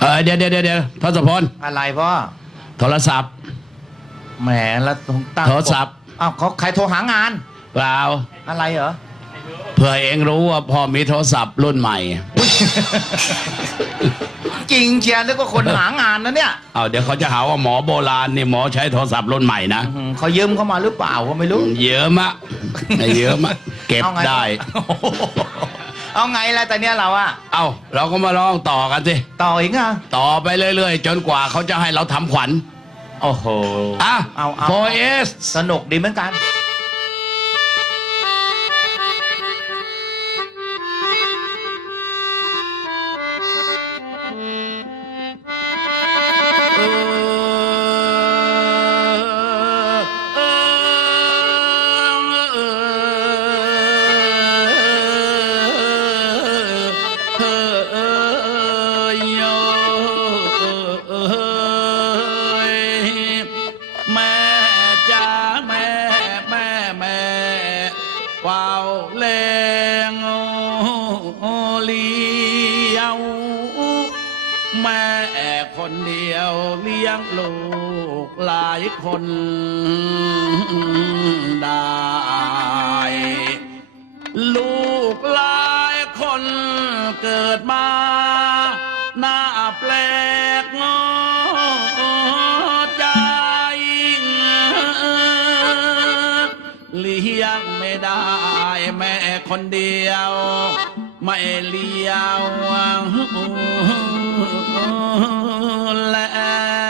เออเดี๋ยวเดี๋ยวเดี๋ยวเดี๋ยวทศพลอะไรพ่อ โทรศัพท์ แหมแล้วต้องตั้งโทรศัพท์ อ้าวเขาใครโทรหางาน เปล่าอะไรเหรอเพื่อเองรู้ว่าพ่อมีโทรศัพท์รุ่นใหม่ จริงเชียร์แล้วก็คนหางานนะเนี่ยเอาเดี๋ยวเขาจะหาว่าหมอโบราณนี่หมอใช้โทรศัพท์รุ่นใหม่นะอืมเขายืมเข้ามาหรือเปล่าก็ไม่รู้ เยอะมะไม่เยอะมะ เก็บอางได้ เอาไงล่ะแต่เนี้ยเราอะเอาเราก็มาลองต่อกันสิ ต่ออีกอะต่อไปเรื่อยๆ จนกว่าเขาจะให้เราทำขวัญ โอ้โหอะ เอาเอา 4S สนุกดีเหมือนกันแคนเดียวเลี้ยงลูกหลายคนได้ ลูกหลายคนเกิดมาหน้าแปลกงอใจเลี้ยงไม่ได้แม่คนเดียว ไม่เลี้ยว แ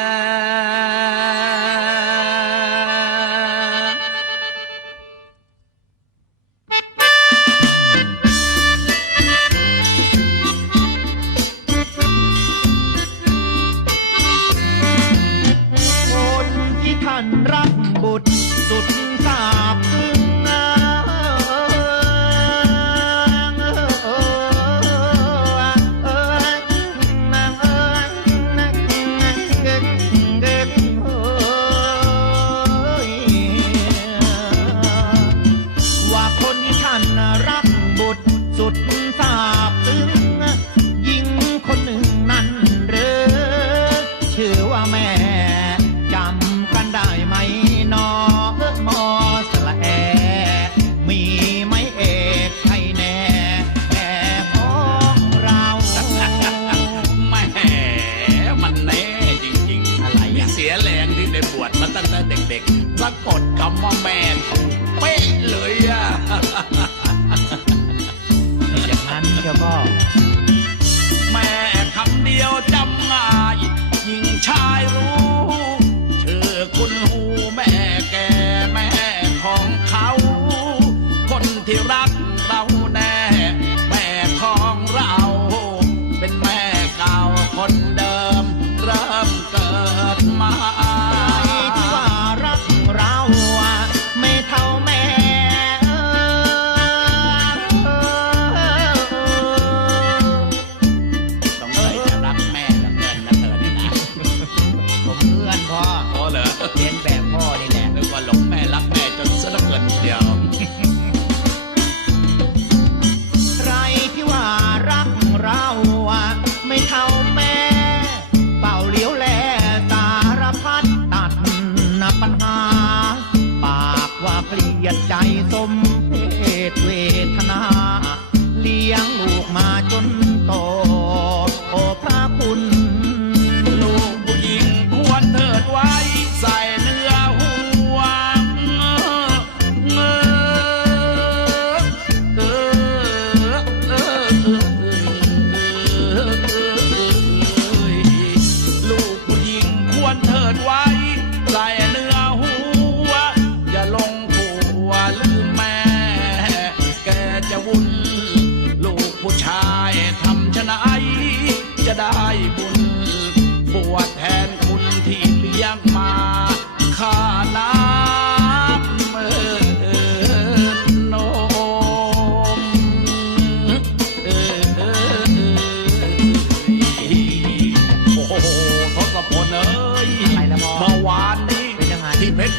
กดคำว่าแมนเป๊ะเลยอะ อย่างนั้นเจ้าก็ มเพื่อนพ่อโอ้เหรอ เรียนแบบพ่อนี่แหละ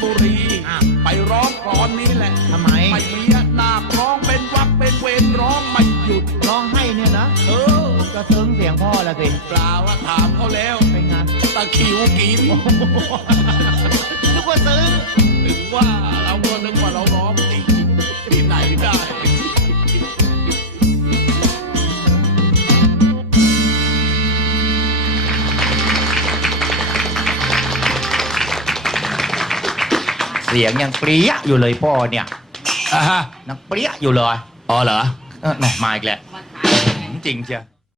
บุรีอะไปร้องกลอนนี้แหละทำไมไม่มีหน้าคร้องเป็นวักเป็นเวรร้องไม่หยุด ร้องให้เนี่ยนะ เออ ก็ก็ซึ้งเสียงพ่อละสิ เปล่าว่าถามเขาแล้ว เป็นไงตะคริวกินนึกว่าซึ้งถึงว่าเราก็นึกว่าเราร้อง เสียงยังเปรี้ยอยู่เลยพ่อเนี่ยอ่าฮะนังเปรี้ยอยู่เลยอ๋อเหรอเออแหม่มาอีกแล้วจริงเชียว